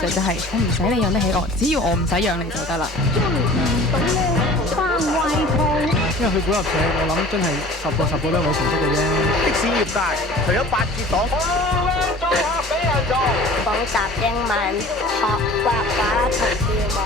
仔就係我唔使你養得起我，只要我唔使養你就得啦。因為佢補習社，我諗真係10個都有佢成績嘅啫。的士業界除咗8節檔，做客俾人做，補習英文，學畫畫同跳舞。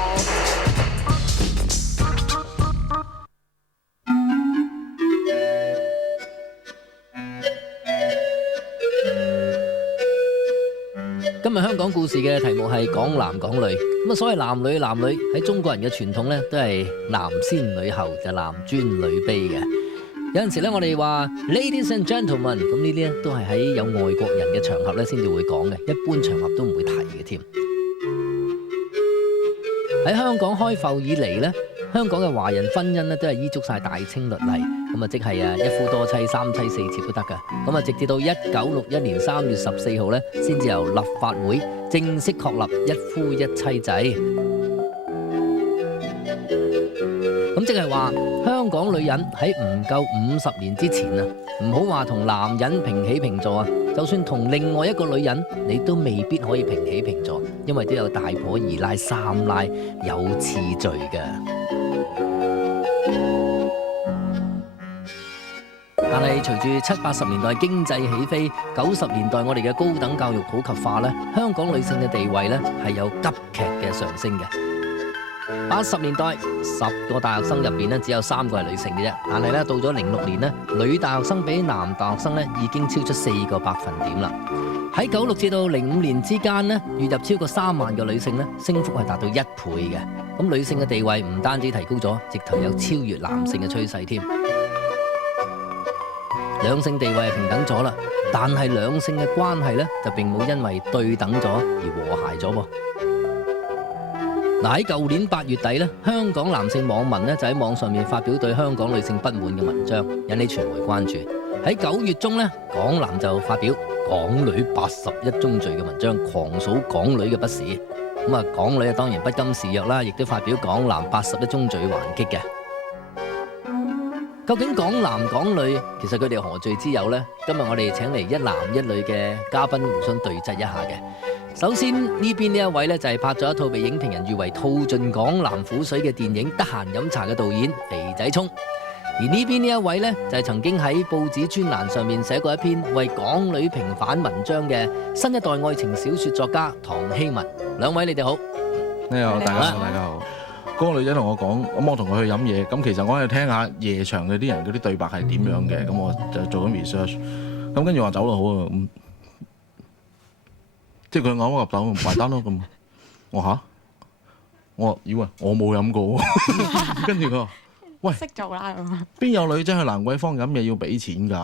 今日香港故事嘅題目係講男講女，咁啊所謂男女喺中國人嘅傳統咧都係男先女後，就男尊女卑嘅。有陣時咧我哋話 Ladies and Gentlemen， 咁呢啲咧都係喺有外國人嘅場合咧先至會講嘅，一般場合都唔會提嘅添。喺香港開埠以嚟咧，香港嘅華人婚姻咧都係依足晒大清律例，咁啊即係一夫多妻、三妻四妾都得噶。咁啊直至到1961年3月14號咧，先至由立法會正式確立一夫一妻制。咁即係話香港女人喺唔夠50年之前啊，唔好話同男人平起平坐啊，就算同另外一個女人，你都未必可以平起平坐，因為都有大婆、二奶、三奶，有次序嘅。但係隨住70、80年代經濟起飛，90年代我哋嘅高等教育普及化咧，香港女性嘅地位咧係有急劇嘅上升嘅。80年代10個大學生入邊咧只有3個係女性嘅啫，但係咧到咗06年咧，女大學生比男大學生咧已經超出4個百分點啦。喺96至到05年之間咧，月入超過3萬嘅女性咧，升幅係達到1倍嘅。咁女性嘅地位唔單止提高咗，直頭有超越男性嘅趨勢添。兩性地位係平等咗啦，但係兩性嘅關係咧就並冇因為對等咗而和諧咗噃。嗱，喺舊年8月底咧，香港男性網民咧就喺網上面發表對香港女性不滿嘅文章，引起傳媒關注。喺9月中咧，港男就發表港女81宗罪嘅文章，狂數港女嘅不是。咁啊，港女啊當然不甘示弱啦，亦都發表港男81宗罪還擊嘅。究竟港男港女其實佢哋何罪之有呢？今日我哋請嚟一男一女嘅嘉賓互相對質一下嘅。首先呢邊呢一位呢，就係拍咗一套被影評人譽為吐盡港男苦水嘅電影《得閒飲茶》嘅導演肥仔聰，而呢邊呢一位呢，就係曾經喺報紙專欄上面寫過一篇為港女平反文章嘅新一代愛情小說作家唐希文。兩位你哋好。你好，大家好，大家好。嗰個女仔同我講，咁我同佢去飲嘢，咁其實我係聽下夜場嗰啲人嗰啲對白係點樣嘅，咁我就做緊 research，咁跟住話走咯，好啊，咁即係佢咬我入豆埋單咯，咁我嚇，我話以為我冇飲過，跟住佢話。喂，識做啦咁啊！邊有女仔去蘭桂坊飲嘢要俾錢㗎？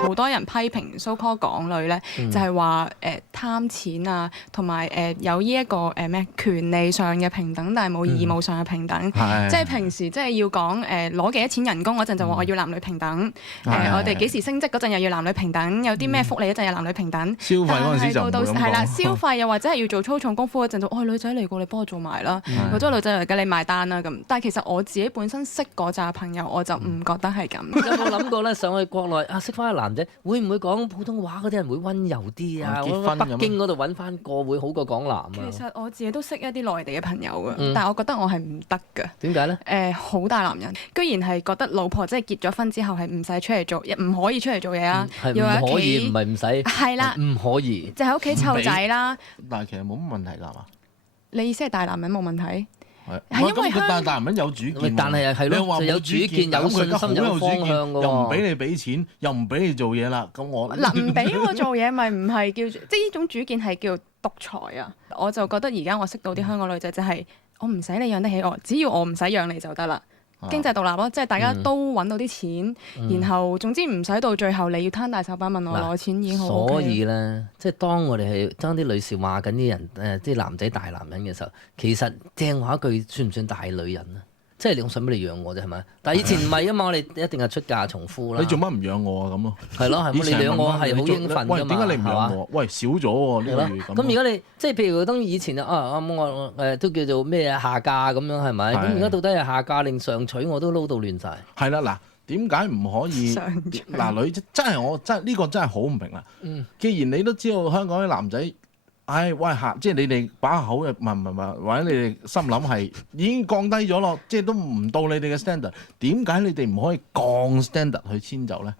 好多人批評 so called 港女咧，就係話貪錢啊，同埋有呢一個咩權利上嘅平等，但係冇義務上嘅平等。即係平時即係要講攞幾多錢人工嗰陣就話我要男女平等。我哋幾時升職嗰陣又要男女平等，有啲咩福利嗰陣有男女平等。消費嗰陣時就唔會咁講。係啦，消費又或者係要做粗重功夫嗰陣就女仔嚟過，你幫我做埋啦。或者女仔嚟嘅你埋單啦咁。但係其實我自己本身識嗰陣朋友我就唔覺得係咁。有冇諗過咧上去國內啊識翻個男仔，會唔會講普通話嗰啲人會溫柔啲啊？我北京嗰度揾翻個會好過港男啊。其實我自己都識一啲內地嘅朋友嘅，但係我覺得我係唔得嘅。點解咧？好大男人，居然係覺得老婆即係結咗婚之後係唔使出嚟做，唔可以出嚟做嘢啦，要喺屋企。唔係唔使。係啦，唔可以。就喺屋企湊仔啦。但係其實冇乜問題㗎嘛。你意思係大男人冇問題？係因為大男人有主見，但係係咯，就有主見、有信心、有方向㗎喎。又唔俾你俾錢，又唔俾你做嘢啦。咁我嗱唔俾我做嘢，咪唔係叫即係呢種主見係叫獨裁啊！我就覺得而家我識到啲香港女仔就係我唔使你養得起我，只要我唔使養你就得啦。經濟獨立咯，即係大家都揾到啲錢，然後總之唔使到最後你要攤大手板問我攞錢已經好 OK。所以咧，即係當我哋係當啲女士話緊啲人啲男仔大男人嘅時候，其實正話一句算唔算大女人啊？即係我想俾你養我啫，係咪？但係以前唔係啊嘛，我哋一定係出嫁從夫啦。你做乜唔養我啊？咁咯。係咯，係咪？你養我係好應份㗎嘛？喂，點解你唔養我？喂，少咗喎呢個月咁。咁而家你即係譬如當以前我都叫做咩下嫁咁樣係咪？咁而家到底係下嫁定上娶我都撈到亂晒。係啦，嗱，點解唔可以？嗱，女真係呢個真係好唔明啦。既然你都知道香港啲男仔喂嚇，即係你哋把口唔係，或者你哋心諗係已經降低咗咯，即係都唔到你哋嘅 standard，點解你哋唔可以降 standard 去遷就咧？